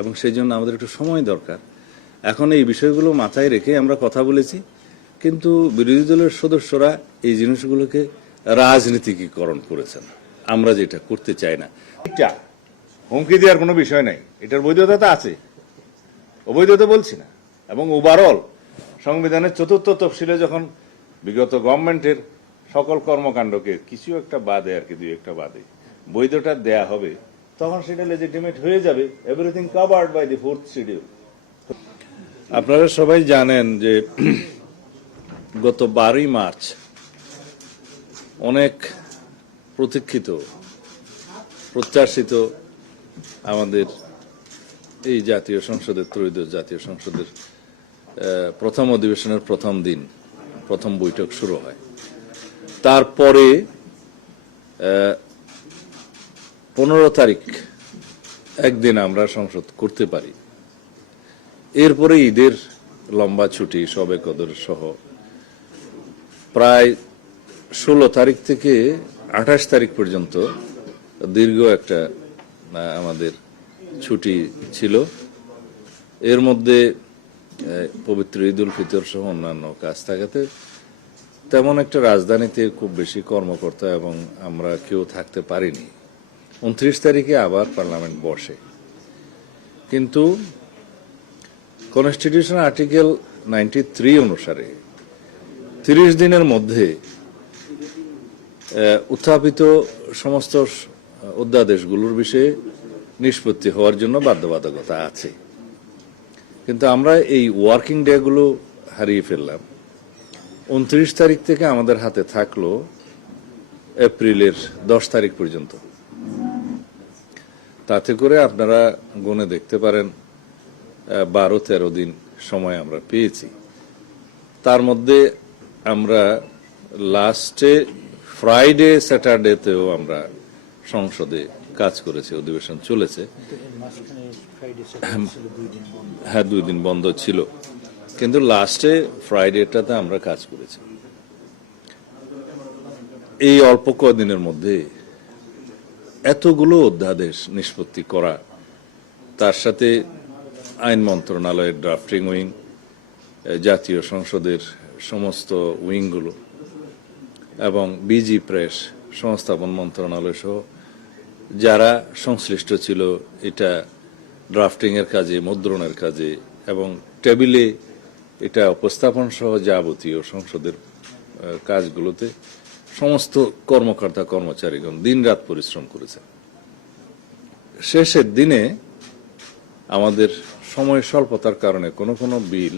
এবং সেই জন্য আমাদের একটু সময় দরকার। এখন এই বিষয়গুলো মাথায় রেখে আমরা কথা বলেছি, কিন্তু বিরোধী দলের সদস্যরা এই জিনিসগুলোকে রাজনীতিকীকরণ করেছেন। আমরা যেটা করতে চাই না। এটা হুমকি দেওয়ার কোনো বিষয় নাই, এটার বৈধতা তো আছে, অবৈধতা বলছি না। এবং ওভারঅল সংবিধানের ৪র্থ তফসিলে যখন বিগত গভর্নমেন্টের সকল কর্মকাণ্ডকে কিছু একটা বাদে আর কি, দুই একটা বাদে বৈধতা দেয়া হবে, তখন সেটা লেজিটিমেট হয়ে যাবে। Everything covered by the 4th schedule. আপনারা সবাই জানেন যে গত 12ই মার্চ অনেক প্রতীক্ষিত প্রত্যাশিত আমাদের এই জাতীয় সংসদের ত্রয়োদশ জাতীয় সংসদের প্রথম অধিবেশনের প্রথম দিন প্রথম বৈঠক শুরু হয়। তারপরে 15 তারিখ একদিন আমরা সংসদ করতে পারি। এরপরে ঈদের লম্বা ছুটি, শবে কদর সহ প্রায় 16 তারিখ থেকে 28 তারিখ পর্যন্ত দীর্ঘ একটা আমাদের ছুটি ছিল। এর মধ্যে পবিত্র ঈদ উল ফিতর সহ অন্যান্য কাজ থাকাতে তেমন একটা রাজধানীতে খুব বেশি কর্মকর্তা এবং আমরা কেউ থাকতে পারিনি। 29 তারিখে আবার পার্লামেন্ট বসে, কিন্তু কনস্টিটিউশন আর্টিকেল 93 অনুসারে 30 দিনের মধ্যে উত্থাপিত সমস্ত অধ্যাদেশগুলোর বিষয়ে নিষ্পত্তি হওয়ার জন্য বাধ্যবাধকতা আছে। কিন্তু আমরা এই ওয়ার্কিং ডে গুলো হারিয়ে ফেললাম। 29 তারিখ থেকে আমাদের হাতে থাকলো এপ্রিলের 10 তারিখ পর্যন্ত। তাতে করে আপনারা গুনে দেখতে পারেন 12-13 দিন সময় আমরা পেয়েছি। তার মধ্যে আমরা লাস্টে ফ্রাইডে স্যাটারডেতেও আমরা সংসদে কাজ করেছি, অধিবেশন চলেছে। হ্যাঁ, 2 দিন বন্ধ ছিল, কিন্তু লাস্টে ফ্রাইডেটাতে আমরা কাজ করেছি। এই অল্প কদিনের মধ্যে এতগুলো অধ্যাদেশ নিষ্পত্তি করা, তার সাথে আইন মন্ত্রণালয়ের ড্রাফটিং উইং, জাতীয় সংসদের সমস্ত উইংগুলো এবং বিজি প্রেস, সংস্থাপন মন্ত্রণালয় সহ যারা সংশ্লিষ্ট ছিল এটা ড্রাফটিং এর কাজে, মুদ্রণের কাজে এবং টেবিলে এটা উপস্থাপন সহ যাবতীয় সংসদের কাজগুলোতে সমস্ত কর্মকর্তা কর্মচারীগণ দিনরাত পরিশ্রম করেছে। শেষের দিনে আমাদের সময় স্বল্পতার কারণে কোনো কোনো বিল,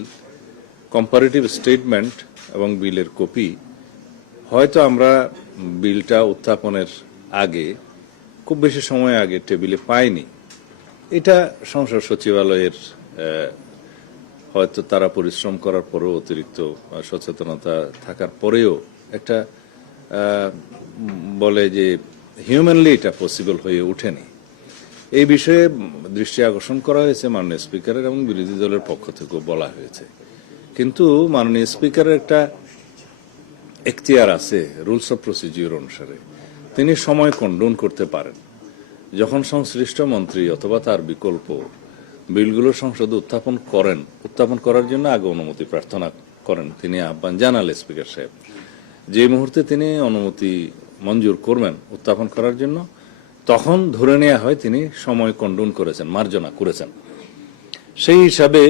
কম্পারেটিভ স্টেটমেন্ট এবং বিলের কপি হয়তো আমরা বিলটা উত্থাপনের আগে, খুব বেশি সময় আগে টেবিলে পাইনি। এটা সংসদ সচিবালয়ের হয়তো তারা পরিশ্রম করার পরেও, অতিরিক্ত সচেতনতা থাকার পরেও একটা বলে যে হিউম্যানলি এটা পসিবল হয়ে ওঠেনি। এই বিষয়ে দৃষ্টি আকর্ষণ করা হয়েছে মাননীয় স্পিকারের এবং বিরোধী দলের পক্ষ থেকেও বলা হয়েছে। কিন্তু মাননীয় স্পিকারের একটা এখতিয়ার আছে রুলস অফ প্রসিডিউর অনুসারে, তিনি সময় কন্ডন করতে পারেন। যখন সংশ্লিষ্ট মন্ত্রী অথবা তার বিকল্প বিলগুলো সংসদে উত্থাপন করার জন্য আগে অনুমতি প্রার্থনা করেন, তিনি আহ্বান জানালে স্পিকার সাহেব, যে মুহূর্তে তিনি অনুমতি মঞ্জুর করবেন উত্থাপন করার জন্য, তখন ধরে নেওয়া হয় তিনি সময় কন্ডন করেছেন, মার্জনা করেছেন। সেই হিসাবে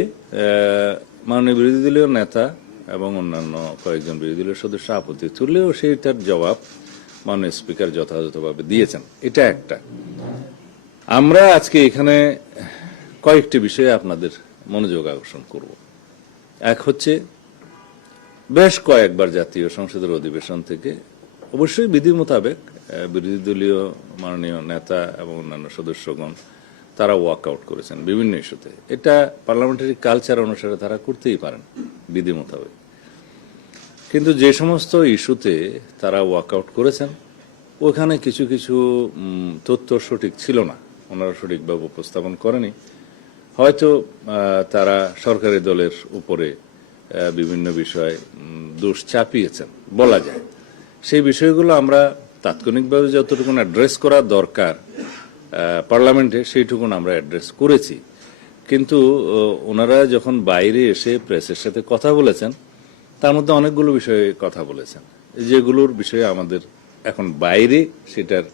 মাননীয় বিরোধী দলীয় নেতা এবং অন্যান্য কয়েকজন বিরোধী দলীয় সদস্য আপত্তি তুললেও সেইটার জবাব মাননীয় স্পিকার যথাযথভাবে দিয়েছেন। এটা একটা। আমরা আজকে এখানে কয়েকটি বিষয়ে আপনাদের মনোযোগ আকর্ষণ করব। এক হচ্ছে, বেশ কয়েকবার জাতীয় সংসদের অধিবেশন থেকে অবশ্যই বিধি মোতাবেক বিরোধী দলীয় মাননীয় নেতা এবং অন্যান্য সদস্যগণ তারা ওয়াক আউট করেছেন বিভিন্ন ইস্যুতে। এটা পার্লামেন্টারি কালচার অনুসারে তারা করতেই পারেন বিধি মোতাবেক। কিন্তু যে সমস্ত ইস্যুতে তারা ওয়াক আউট করেছেন, ওখানে কিছু কিছু তথ্য সঠিক ছিল না, ওনারা সঠিকভাবে উপস্থাপন করেনি। হয়তো তারা সরকারি দলের উপরে বিভিন্ন বিষয় দোষ চাপিয়েছেন বলা যায়। সেই বিষয়গুলো আমরা তাৎক্ষণিকভাবে যতটুকু অ্যাড্রেস করা দরকার পার্লামেন্টে, সেইটুকুন আমরা অ্যাড্রেস করেছি। কিন্তু ওনারা যখন বাইরে এসে প্রেসের সাথে কথা বলেছেন, তার মধ্যে অনেকগুলো বিষয়ে কথা বলেছেন, যেগুলোর বিষয়ে আমাদের এখন বাইরে সেটার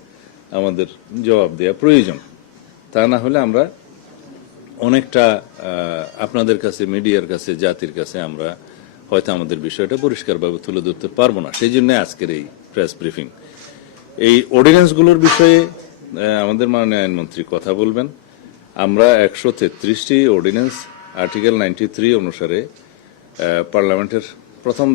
আমাদের জবাব দেওয়া প্রয়োজন। তা না হলে আমরা অনেকটা আপনাদের কাছে, মিডিয়ার কাছে, জাতির কাছে আমরা হয়তো আমাদের বিষয়টা পরিষ্কারভাবে তুলে ধরতে পারবো না। সেই জন্য আজকের এই প্রেস ব্রিফিং। এই অর্ডিন্যান্সগুলোর বিষয়ে আমাদের মাননীয় আইনমন্ত্রী কথা বলবেন। আমরা 133টি অর্ডিন্যান্স আর্টিকেল 93 অনুসারে পার্লামেন্টের প্রথম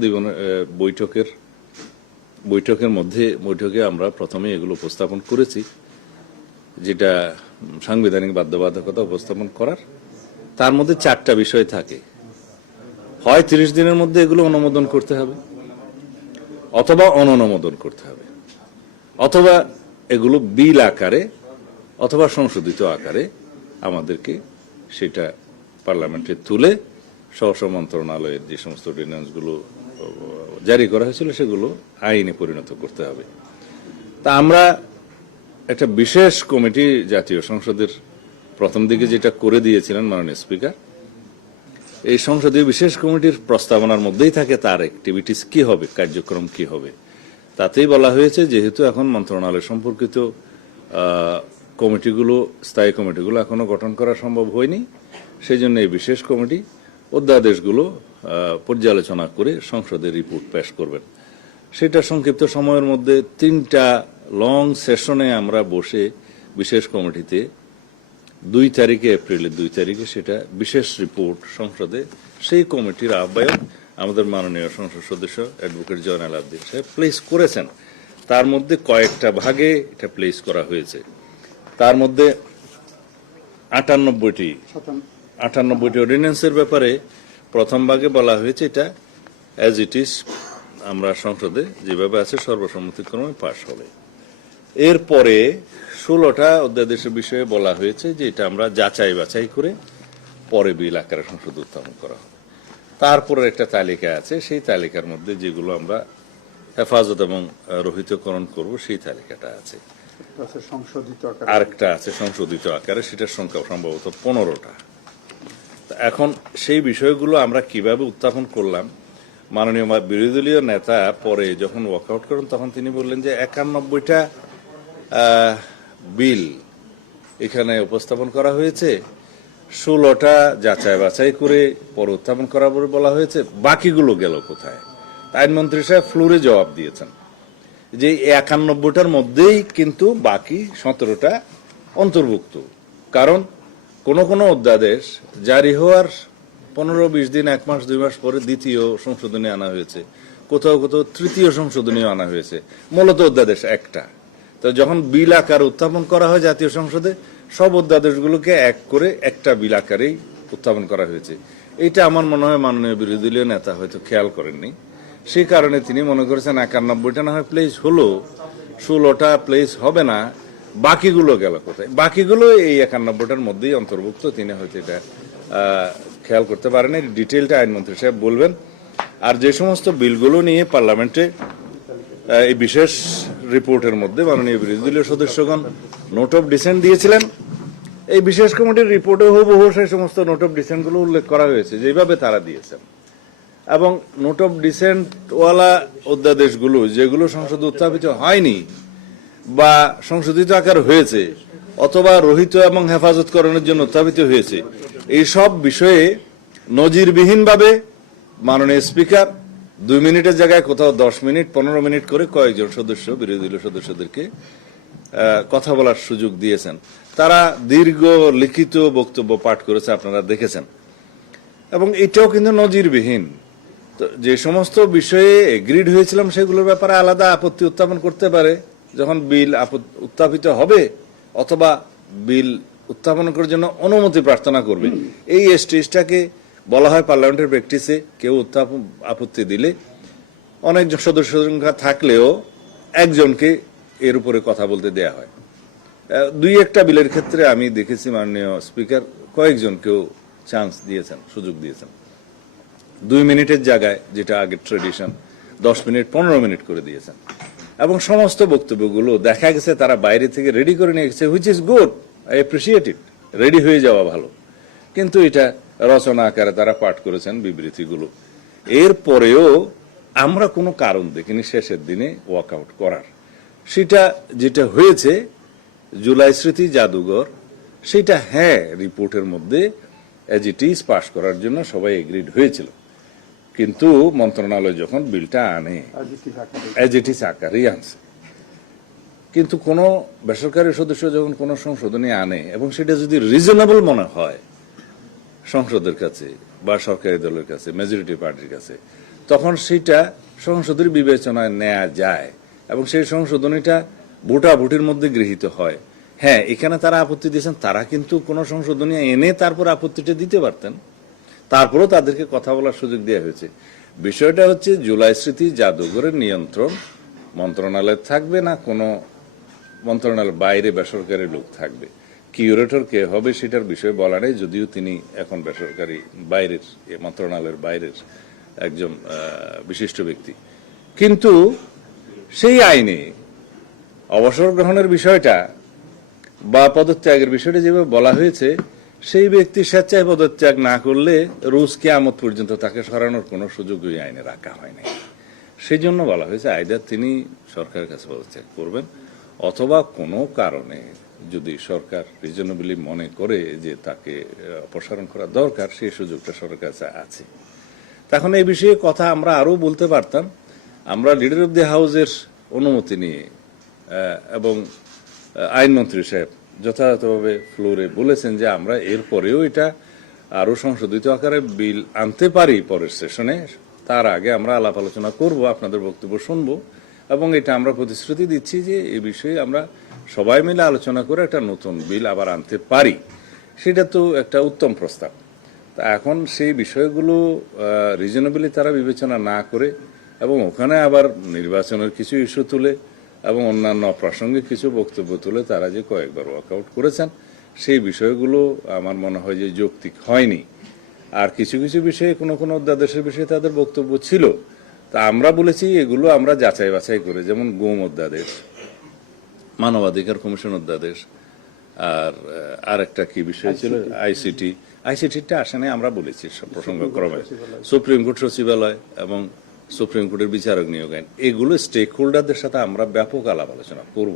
বৈঠকে আমরা প্রথমে এগুলো উপস্থাপন করেছি, যেটা সাংবিধানিক বাধ্যবাধকতা উপস্থাপন করার। তার মধ্যে 4টা বিষয় থাকে। হয় 30 দিনের মধ্যে এগুলো অনুমোদন করতে হবে, অথবা অননুমোদন করতে হবে, অথবা এগুলো বিল আকারে অথবা সংশোধিত আকারে আমাদেরকে সেটা পার্লামেন্টে তুলে স্ব মন্ত্রণালয়ের যে সমস্ত অর্ডিন্যান্সগুলো জারি করা হয়েছিল সেগুলো আইনে পরিণত করতে হবে। তা আমরা একটা বিশেষ কমিটি জাতীয় সংসদের প্রথম দিকে যেটা করে দিয়েছিলেন মাননীয় স্পিকার, এই সংসদীয় বিশেষ কমিটির প্রস্তাবনার মধ্যেই থাকে তার অ্যাক্টিভিটিস কি হবে, কার্যক্রম কি হবে। তাতেই বলা হয়েছে যেহেতু এখন মন্ত্রণালয় সম্পর্কিত কমিটিগুলো, স্থায়ী কমিটিগুলো এখনো গঠন করা সম্ভব হয়নি, সেই জন্য এই বিশেষ কমিটি অধ্যাদেশগুলো পর্যালোচনা করে সংসদে রিপোর্ট পেশ করবেন। সেটা সংক্ষিপ্ত সময়ের মধ্যে 3টা লং সেশনে আমরা বসে বিশেষ কমিটিতে 2 তারিখে, এপ্রিলের 2 তারিখে সেটা বিশেষ রিপোর্ট সংসদে সেই কমিটির আহ্বায়ক আমাদের মাননীয় সংসদ সদস্য অ্যাডভোকেট জয়নাল আবদিন সাহেব প্লেস করেছেন। তার মধ্যে কয়েকটা ভাগে এটা প্লেস করা হয়েছে। তার মধ্যে 98টি অর্ডিন্যান্সের ব্যাপারে প্রথম ভাগে বলা হয়েছে এটা অ্যাজ ইট ইজ আমরা সংসদে যেভাবে আছে সর্বসম্মতিক্রমে পাশ হবে। এরপরে 16টা অধ্যাদেশের বিষয়ে বলা হয়েছে যে এটা আমরা যাচাই বাছাই করে পরে বিল আকারে সংসদে উত্থাপন করা হবে। তারপরে একটা তালিকা আছে, সেই তালিকার মধ্যে যেগুলো আমরা হেফাজত এবং রহিতকরণ করব সেই তালিকাটা আছে। আরেকটা আছে সংশোধিত আকারে, সেটার সংখ্যা সম্ভবত 15টা। এখন সেই বিষয়গুলো আমরা কিভাবে উত্থাপন করলাম, মাননীয় বিরোধী দলীয় নেতা পরে যখন ওয়াকআউট করেন তখন তিনি বললেন যে 91টা বিল এখানে উপস্থাপন করা হয়েছে, 16টা যাচাই বাছাই করে পরে উত্থাপন করা বলে বলা হয়েছে, বাকিগুলো গেল কোথায়? আইনমন্ত্রী সাহেব ফ্লোরে জবাব দিয়েছেন যে 91টার মধ্যেই কিন্তু বাকি 17টা অন্তর্ভুক্ত। কারণ কোন কোন অধ্যাদেশ জারি হওয়ার 15-20 দিন, 1 মাস 2 মাস পরে দ্বিতীয় সংশোধনী আনা হয়েছে, কোথাও কোথাও তৃতীয় সংশোধনীও আনা হয়েছে, মূলত অধ্যাদেশ একটা। তো যখন বিল আকার উত্থাপন করা হয় জাতীয় সংসদে, সব অধ্যাদেশগুলোকে এক করে একটা বিল আকারেই উত্থাপন করা হয়েছে। এইটা আমার মনে হয় মাননীয় বিরোধী দলীয় নেতা হয়তো খেয়াল করেননি। সেই কারণে তিনি মনে করেছেন 91টা না হয় প্লেস হলো, 16টা প্লেস হবে না, বাকিগুলো গেল কোথায়? বাকিগুলো এই 91টার মধ্যেই অন্তর্ভুক্ত। তিনি হয়তো এটা খেয়াল করতে পারেন। এই ডিটেলটা আইনমন্ত্রী সাহেব বলবেন। আর যে সমস্ত বিলগুলো নিয়ে পার্লামেন্টে এই বিশেষ রিপোর্টের মধ্যে মাননীয় বিরোধী দলীয় সদস্যগণ নোট অফ ডিসেন্ট দিয়েছিলেন, এই বিশেষ কমিটির রিপোর্টে হুবহু সেই সমস্ত নোট অফ ডিসেন্টগুলো উল্লেখ করা হয়েছে যেভাবে তারা দিয়েছেন। এবং নোট অফ ডিসেন্ট ওয়ালা অধ্যাদেশগুলো যেগুলো সংসদে উত্থাপিত হয়নি বা সংশোধিত আকার হয়েছে অথবা রহিত এবং হেফাজতকরণের জন্য উত্থাপিত হয়েছে, এই সব বিষয়ে নজিরবিহীনভাবে মাননীয় স্পিকার 2 মিনিটের জায়গায় কোথাও 10 মিনিট 15 মিনিট করে কয়েকজন সদস্য, বিরোধী দলীয় সদস্যদেরকে কথা বলার সুযোগ দিয়েছেন। তারা দীর্ঘ লিখিত বক্তব্য পাঠ করেছে, আপনারা দেখেছেন। এবং এটাও কিন্তু নজিরবিহীন। তো যে সমস্ত বিষয়ে এগ্রিড হয়েছিলাম সেগুলোর ব্যাপারে আলাদা আপত্তি উত্থাপন করতে পারে যখন বিল উত্থাপিত হবে, অথবা বিল উত্থাপন করার জন্য অনুমতি প্রার্থনা করবে। এই স্টেজটাকে বলা হয় পার্লামেন্টের প্র্যাকটিসে, কেউ আপত্তি দিলে অনেক সদস্য সংখ্যা থাকলেও একজনকে এর উপরে কথা বলতে দেয়া হয়। 2-1টা বিলের ক্ষেত্রে আমি দেখেছি মাননীয় স্পিকার কয়েকজনকেও চান্স দিয়েছেন, সুযোগ দিয়েছেন। 2 মিনিটের জায়গায় যেটা আগের ট্রেডিশন 10 মিনিট 15 মিনিট করে দিয়েছেন। এবং সমস্ত বক্তব্যগুলো দেখা গেছে তারা বাইরে থেকে রেডি করে নিয়ে গেছে, which is good, I appreciate it. Ready হয়ে যাওয়া ভালো, কিন্তু এটা রচনা আকারে তারা পাঠ করেছেন বিবৃতিগুলো। এরপরেও আমরা কোনো কারণ দেখিনি শেষের দিনে ওয়াকআউট করার। সেটা যেটা হয়েছে জুলাই স্মৃতি জাদুঘর, সেটা হ্যাঁ রিপোর্টের মধ্যে অ্যাজ ইট ইজ পাশ করার জন্য সবাই এগ্রিড হয়েছিল, কিন্তু মন্ত্রণালয় যখন বিলটা আনে অ্যাজ ইট ইজ আকারেই আনছে। কিন্তু কোনো বেসরকারি সদস্য যখন কোনো সংশোধনী আনে এবং সেটা যদি রিজনেবল মনে হয় সংসদের কাছে বা সরকারি দলের কাছে, মেজরিটি পার্টির কাছে, তখন সেটা সংসদের বিবেচনায় নেওয়া যায় এবং সেই সংশোধনীটা ভোটাভুটির মধ্যে গৃহীত হয়। হ্যাঁ, এখানে তারা আপত্তি দিয়েছেন, তারা কিন্তু কোনো সংশোধনী এনে তারপর আপত্তিটা দিতে পারতেন, তারপরেও তাদেরকে কথা বলার সুযোগ দেওয়া হয়েছে। বিষয়টা হচ্ছে জুলাই স্মৃতি জাদুঘরের নিয়ন্ত্রণ মন্ত্রণালয় থাকবে না কোনো মন্ত্রণালয়ের বাইরে বেসরকারি লোক থাকবে। কিউরেটর কে হবে সেটার বিষয়ে বলা নেই, যদিও তিনি এখন বেসরকারি বাইরের মন্ত্রণালয়ের বাইরের একজন বিশিষ্ট ব্যক্তি। কিন্তু সেই আইনে অবসর গ্রহণের বিষয়টা বা পদত্যাগের বিষয়টা যেভাবে বলা হয়েছে, সেই ব্যক্তি স্বেচ্ছায় পদত্যাগ না করলে রোজ কিয়ামত পর্যন্ত তাকে সরানোর কোনো সুযোগ ওই আইনে রাখা হয়নি। সেই জন্য বলা হয়েছে আইদার তিনি সরকারের কাছে পদত্যাগ করবেন, অথবা কোনো কারণে যদি সরকার রিজনেবলি মনে করে যে তাকে অপসারণ করা দরকার, সেই সুযোগটা সরকারের কাছে আছে। তখন এই বিষয়ে কথা আমরা আরো বলতে পারতাম। আমরা লিডার অব দি হাউসের অনুমতি নিয়ে এবং আইনমন্ত্রী সাহেব যথাযথভাবে ফ্লোরে বলেছেন যে আমরা এরপরেও এটা আরো সংশোধিত আকারে বিল আনতে পারি পরের সেশনে, তার আগে আমরা আলাপ আলোচনা করব, আপনাদের বক্তব্য শুনবো এবং এটা আমরা প্রতিশ্রুতি দিচ্ছি যে এই বিষয়ে আমরা সবাই মিলে আলোচনা করে একটা নতুন বিল আবার আনতে পারি। সেটা তো একটা উত্তম প্রস্তাব। তা এখন সেই বিষয়গুলো রিজনেবলি তারা বিবেচনা না করে এবং ওখানে আবার নির্বাচনের কিছু ইস্যু তুলে এবং অন্যান্য প্রাসঙ্গিক কিছু বক্তব্য তুলে তারা যে কয়েকবার ওয়াকআউট করেছেন, সেই বিষয়গুলো আমার মনে হয় যে যৌক্তিক হয়নি। আর কিছু কিছু বিষয়ে কোনো কোনো অধ্যাদেশের বিষয়ে তাদের বক্তব্য ছিল, তা আমরা বলেছি এগুলো আমরা যাচাই বাছাই করে, যেমন গুম অধ্যাদেশ, মানবাধিকার কমিশন অধ্যাদেশ, আর একটা কি বিষয় ছিল আইসিটিটা আসে নাই, আমরা বলেছি প্রসঙ্গক্রমে সুপ্রিম কোর্ট সচিবালয় এবং সুপ্রিম কোর্টের বিচারক নিয়োগ আইন, এগুলো স্টেক হোল্ডারদের সাথে আমরা ব্যাপক আলাপ আলোচনা করব,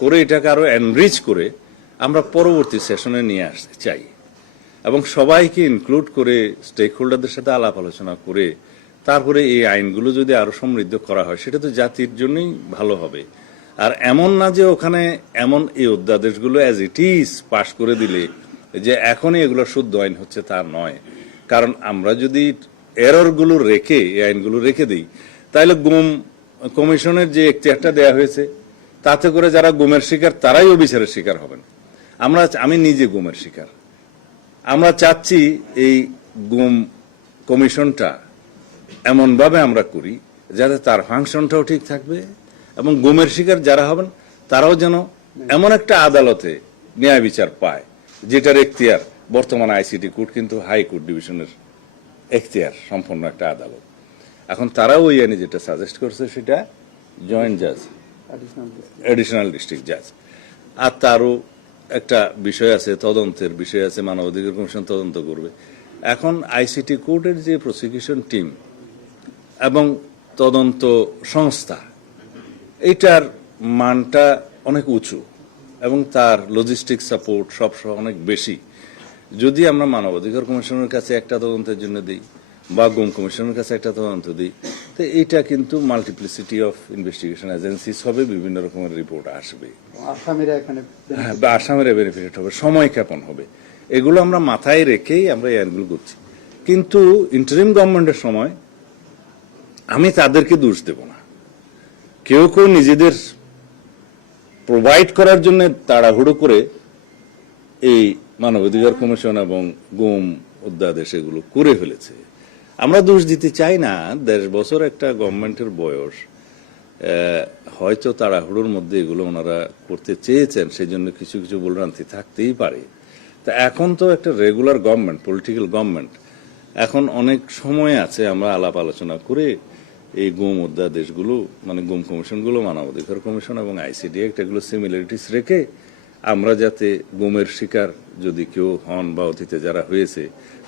করে এটাকে আরো এনরিচ করে আমরা পরবর্তী সেশনে নিয়ে আসতে চাই এবং সবাইকে ইনক্লুড করে স্টেক হোল্ডারদের সাথে আলাপ আলোচনা করে তারপরে এই আইনগুলো যদি আরো সমৃদ্ধ করা হয়, সেটা তো জাতির জন্যই ভালো হবে। আর এমন না যে ওখানে এমন এই অধ্যাদেশগুলো অ্যাজ ইট ইজ পাশ করে দিলে যে এখনই এগুলো শুদ্ধ আইন হচ্ছে, তা নয়। কারণ আমরা যদি এররগুলো রেখে এই আইনগুলো রেখে দিই, তাহলে গুম কমিশনের যে এখতিয়ারটা দেওয়া হয়েছে, তাতে করে যারা গুমের শিকার তারাই অবিচারের শিকার হবেন। আমি নিজে গুমের শিকার। আমরা চাচ্ছি এই গুম কমিশনটা এমনভাবে আমরা করি যাতে তার ফাংশনটাও ঠিক থাকবে এবং গুমের শিকার যারা হবেন তারাও যেন এমন একটা আদালতে ন্যায় বিচার পায় যেটার এখতিয়ার, বর্তমান আইসিটি কোর্ট কিন্তু হাইকোর্ট ডিভিশনের এখতিয়ার সম্পন্ন একটা আদালত। এখন তারাও ওই আইনে যেটা সাজেস্ট করছে সেটা জয়েন্ট জাজ, এডিশনাল ডিস্ট্রিক্ট জাজ। আর তারও একটা বিষয় আছে, তদন্তের বিষয় আছে, মানবাধিকার কমিশন তদন্ত করবে। এখন আইসিটি কোর্টের যে প্রসিকিউশন টিম এবং তদন্ত সংস্থা, এইটার মানটা অনেক উঁচু এবং তার লজিস্টিক সাপোর্ট সবসময় অনেক বেশি। যদি আমরা মানবাধিকার কমিশনের কাছে একটা তদন্তের জন্য দিই বা গুম কমিশনের কাছে একটা তদন্ত দিই, তো এইটা কিন্তু মাল্টিপ্লিসিটি অফ ইনভেস্টিগেশন এজেন্সিস হবে, বিভিন্ন রকমের রিপোর্ট আসবে, আসামিরা বেনিফিট হবে, সময় ক্ষেপণ হবে। এগুলো আমরা মাথায় রেখেই আমরা এই আইনগুলো করছি। কিন্তু ইন্টারিম গভর্নমেন্টের সময় আমি তাদেরকে দোষ দেব না। কেউ কেউ নিজেদের প্রোভাইড করার জন্য তাড়াহুড়ো করে এই মানবাধিকার কমিশন এবং গুম অধ্যাদেশ এগুলো করে ফেলেছে। আমরা দোষ দিতে চাই না। 10 বছর একটা গভর্নমেন্টের বয়স, হয়তো তাড়াহুড়োর মধ্যে এগুলো ওনারা করতে চেয়েছেন, সেই জন্য কিছু কিছু ভুলভ্রান্তি থাকতেই পারে। তা এখন তো একটা রেগুলার গভর্নমেন্ট, পলিটিক্যাল গভর্নমেন্ট, এখন অনেক সময় আছে আমরা আলাপ আলোচনা করে এই গুম অধ্যাদেশগুলো, মানে গুম কমিশনগুলো, মানবাধিকার কমিশন এবং আইসিডি অ্যাক্ট, এগুলো সিমিলারিটিস রেখে আমরা যাতে গুমের শিকার যদি কেউ হন বা অতীতে যারা হয়েছে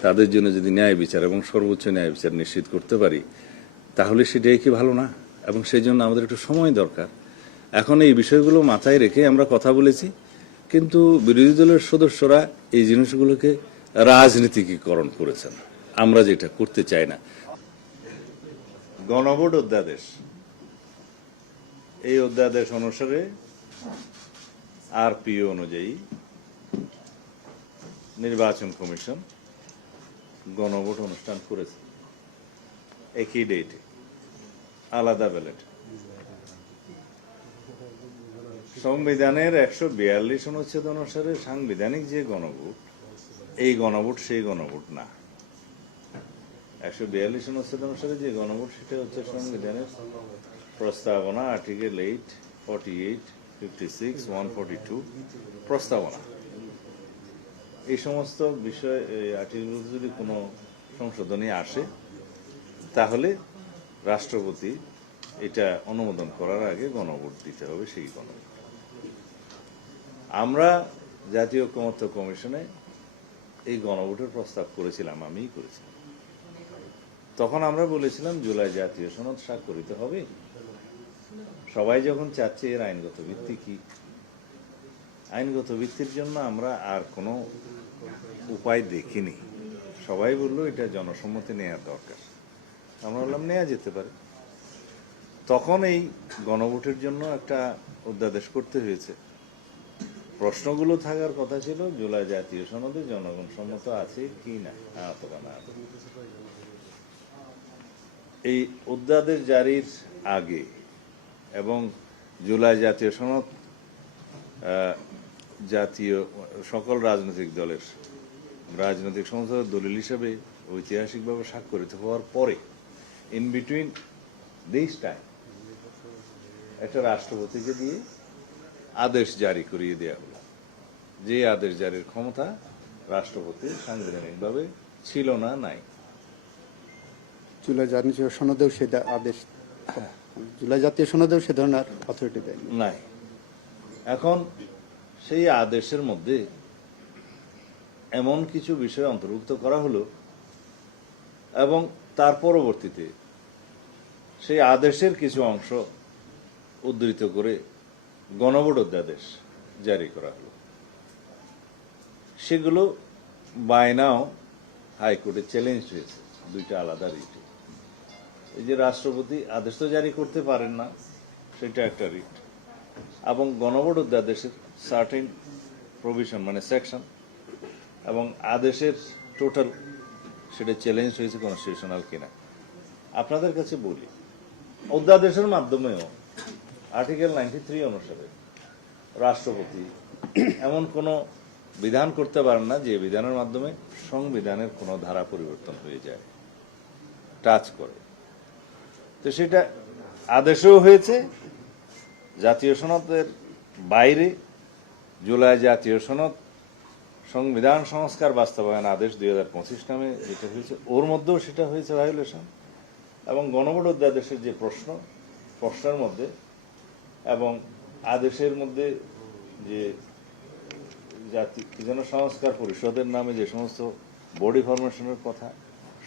তাদের জন্য যদি ন্যায় বিচার এবং সর্বোচ্চ ন্যায় বিচার নিশ্চিত করতে পারি, তাহলে সেটাই কি ভালো না? এবং সেই জন্য আমাদের একটু সময় দরকার। এখন এই বিষয়গুলো মাথায় রেখে আমরা কথা বলেছি, কিন্তু বিরোধী দলের সদস্যরা এই জিনিসগুলোকে রাজনীতিকীকরণ করেছেন। আমরা যেটা করতে চাই না। গণভোট অধ্যাদেশ, এই অধ্যাদেশ অনুসারে আরপিও অনুযায়ী নির্বাচন কমিশন গণভোট অনুষ্ঠান করেছে একই ডেটে, আলাদা ব্যালট। সংবিধানের 142 অনুচ্ছেদ অনুসারে সাংবিধানিক যে গণভোট, এই গণভোট সেই গণভোট না। 142 অনুচ্ছেদ অনুসারে যে গণভোট সেটা হচ্ছে সংবিধানের প্রস্তাবনা, আর্টিকেল 8, 48, 56, 142 প্রস্তাবনা। এই সমস্ত বিষয় আর্টিকেল যদি কোনো সংশোধনী আসে, তাহলে রাষ্ট্রপতি এটা অনুমোদন করার আগে গণভোট দিতে হবে, সেই গণভোট। আমরা জাতীয় ঐকমত্য কমিশনে এই গণভোটের প্রস্তাব করেছিলাম, আমিই করেছিলাম। তখন আমরা বলেছিলাম জুলাই জাতীয় সনদ স্বাক্ষরিত হবে। সবাই যখন চাচ্ছে এর আইনগত ভিত্তি কি, আইনগত ভিত্তির জন্য আমরা আর কোনো উপায় দেখিনি। সবাই বললো এটা জনসম্মতি নেওয়ার দরকার। আমরা বললাম নেওয়া যেতে পারে। তখন এই গণভোটের জন্য একটা অধ্যাদেশ করতে হয়েছে। প্রশ্নগুলো থাকার কথা ছিল জুলাই জাতীয় সনদে জনগণ সম্মত আছে কি না, অথবা না। এই অধ্যাদেশ জারির আগে এবং জুলাই জাতীয় সনদ জাতীয় সকল রাজনৈতিক দলের রাজনৈতিক সংস্থার দলিল হিসাবে ঐতিহাসিকভাবে স্বাক্ষরিত হওয়ার পরে, ইন বিটুইন দিস টাইম, একটা রাষ্ট্রপতিকে দিয়ে আদেশ জারি করিয়ে দেওয়া হলো, যে আদেশ জারির ক্ষমতা রাষ্ট্রপতির সাংবিধানিকভাবে ছিল না, নাই। জুলাই জাতীয় সনদেও সে আদেশ, জুলাই জাতীয় সনদেও সে ধরনের অথরিটি দেয় নাই। এখন সেই আদেশের মধ্যে এমন কিছু বিষয় অন্তর্ভুক্ত করা হলো এবং তার পরবর্তীতে সেই আদেশের কিছু অংশ উদ্ধৃত করে গণভোট অধ্যাদেশ জারি করা হলো। সেগুলো বাই নাও হাইকোর্টে চ্যালেঞ্জ হয়েছে দুইটা আলাদা রিটে। এই যে রাষ্ট্রপতি আদেশ তো জারি করতে পারেন না, সেটা একটা রিট, এবং গণভোট অধ্যাদেশের সার্টেন প্রভিশন মানে সেকশন এবং আদেশের টোটাল, সেটা চ্যালেঞ্জ হয়েছে কনস্টিটিউশনাল কিনা। আপনাদের কাছে বলি, অধ্যাদেশের মাধ্যমেও আর্টিকেল 93 অনুসারে রাষ্ট্রপতি এমন কোনো বিধান করতে পারেন না যে বিধানের মাধ্যমে সংবিধানের কোনো ধারা পরিবর্তন হয়ে যায়, টাচ করে। তো সেটা আদেশেও হয়েছে। জাতীয় সনদের বাইরে জুলাই জাতীয় সনদ সংবিধান সংস্কার বাস্তবায়ন আদেশ 2025 নামে যেটা হয়েছে, ওর মধ্যেও সেটা হয়েছে ভায়োলেশন। এবং গণভোট অধ্যাদেশের যে প্রশ্নের মধ্যে এবং আদেশের মধ্যে যে সংস্কার পরিষদের নামে যে সমস্ত বডি ফরমেশনের কথা,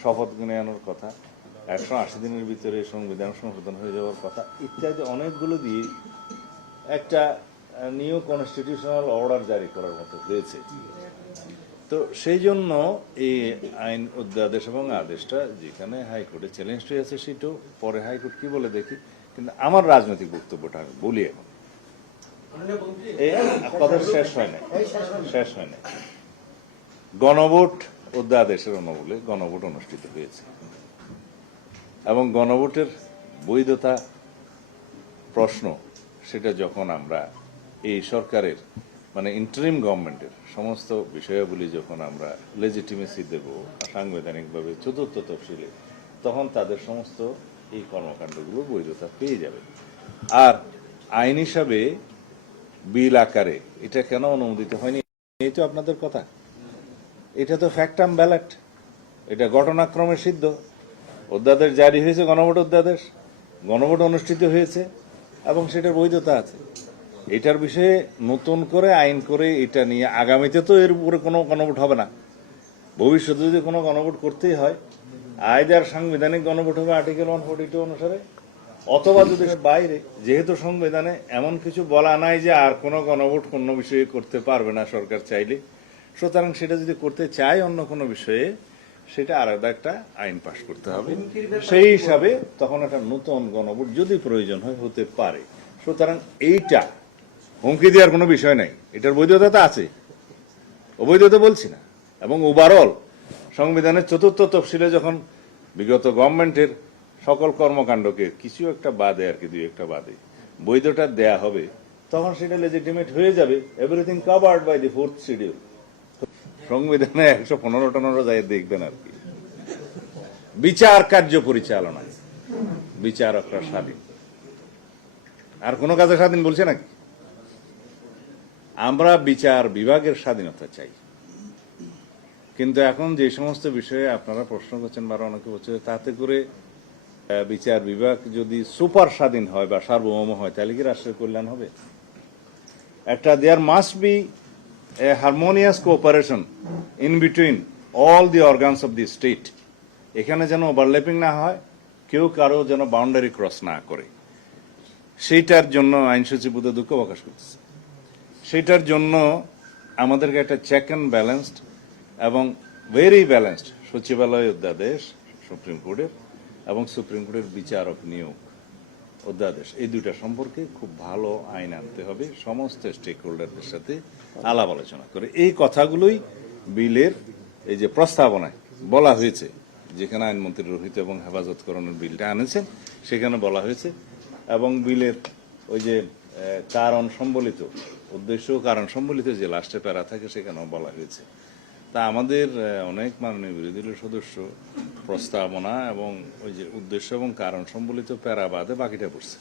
শপথ নেওয়ানোর কথা, 180 দিনের ভিতরে সংবিধান সংশোধন হয়ে যাওয়ার কথা ইত্যাদি অনেকগুলো দিয়ে একটা নিউ কনস্টিটিউশনাল অর্ডার জারি করার মতো হয়েছে। তো সেই জন্য এই আইন অধ্যাদেশ এবং আদেশটা যেখানে হাইকোর্টে চ্যালেঞ্জ হয়েছে, সেটাও পরে হাইকোর্ট কি বলে দেখি। কিন্তু আমার রাজনৈতিক বক্তব্যটা আমি বলি এখন, এই কথা শেষ হয় না। গণভোট অধ্যাদেশের অনুমূলে গণভোট অনুষ্ঠিত হয়েছে এবং গণভোটের বৈধতা প্রশ্ন, সেটা যখন আমরা এই সরকারের মানে ইন্টারিম গভর্নমেন্টের সমস্ত বিষয়াবলী যখন আমরা লেজিটিমেসি দেব সাংবিধানিকভাবে চতুর্থ তফসিলে, তখন তাদের সমস্ত এই কর্মকাণ্ডগুলো বৈধতা পেয়ে যাবে। আর আইন হিসাবে বিল আকারে এটা কেন অনুমোদিত হয়নি, এই তো আপনাদের কথা। এটা তো ফ্যাক্টাম ব্যালট, এটা ঘটনাক্রমে সিদ্ধ। অধ্যাদেশ জারি হয়েছে, গণভোট অধ্যাদেশ, গণভোট অনুষ্ঠিত হয়েছে এবং সেটার বৈধতা আছে। এটার বিষয়ে নতুন করে আইন করে এটা নিয়ে আগামীতে তো এর উপরে কোনো গণভোট হবে না, ভবিষ্যতে যদি কোনো গণভোট করতেই হয় আইদার সাংবিধানিক গণভোট হবে আর্টিকেল 142 অনুসারে, অথবা যদি বাইরে, যেহেতু সংবিধানে এমন কিছু বলা নাই যে আর কোনো গণভোট কোনো বিষয়ে করতে পারবে না সরকার চাইলে, সুতরাং সেটা যদি করতে চায় অন্য কোনো বিষয়ে সেটা আলাদা একটা আইন পাশ করতে হবে। সেই হিসাবে তখন একটা নতুন গণভোট যদি প্রয়োজন হয় হতে পারে। সুতরাং এইটা হুমকি দেওয়ার কোনো বিষয় নাই, এটার বৈধতা তো আছে, অবৈধতা বলছি না। এবং ওভারঅল সংবিধানের ৪র্থ তফসিলে যখন বিগত গভর্নমেন্টের সকল কর্মকাণ্ডকে কিছু একটা বাদে আর কি, দুই একটা বাদে বৈধতা দেয়া হবে, তখন সেটা লেজিটিমেট হয়ে যাবে। Everything covered by the 4th schedule. সংবিধানে 115 যায় দেখবেন আর কি, বিচার কার্য পরিচালনায় বিচারকরা স্বাধীন, আর কোনো কাজে স্বাধীন বলছে নাকি? আমরা বিচার বিভাগের স্বাধীনতা চাই, কিন্তু এখন যে সমস্ত বিষয়ে আপনারা প্রশ্ন করছেন বা অনেকে বলছে, তাতে করে বিচার বিভাগ যদি সুপার স্বাধীন হয় বা সার্বভৌম হয় তাহলে কি রাষ্ট্রের কল্যাণ হবে? একটা there must be a harmonious cooperation in between all the organs of the state. এখানে যেন ওভারল্যাপিং না হয়, কেউ কারো যেন বাউন্ডারি ক্রস না করে, সেইটার জন্য আইন সচিব দুঃখ প্রকাশ করতেছে। সেটার জন্য আমাদেরকে একটা চেক অ্যান্ড ব্যালেন্সড এবং ভেরি ব্যালেন্সড সচিবালয় অধ্যাদেশ সুপ্রিম কোর্টের এবং সুপ্রিম কোর্টের বিচারক নিয়োগ অধ্যাদেশ, এই দুইটা সম্পর্কে খুব ভালো আইন আনতে হবে, সমস্ত স্টেক হোল্ডারদের সাথে আলাপ আলোচনা করে। এই কথাগুলোই বিলের এই যে প্রস্তাবনায় বলা হয়েছে, যেখানে আইনমন্ত্রী রোহিত এবং হেফাজতকরণের বিলটা আনেছেন সেখানে বলা হয়েছে। এবং বিলের ওই যে কারণ সম্বলিত, উদ্দেশ্য কারণ সম্বলিত যে লাস্টে প্যারা থাকে সেখানেও বলা হয়েছে। তা আমাদের অনেক মাননীয় বিরোধী দলের সদস্য প্রস্তাবনা এবং ওই যে উদ্দেশ্য এবং কারণ সম্বলিত প্যারা বাদে বাকিটা পড়ছে।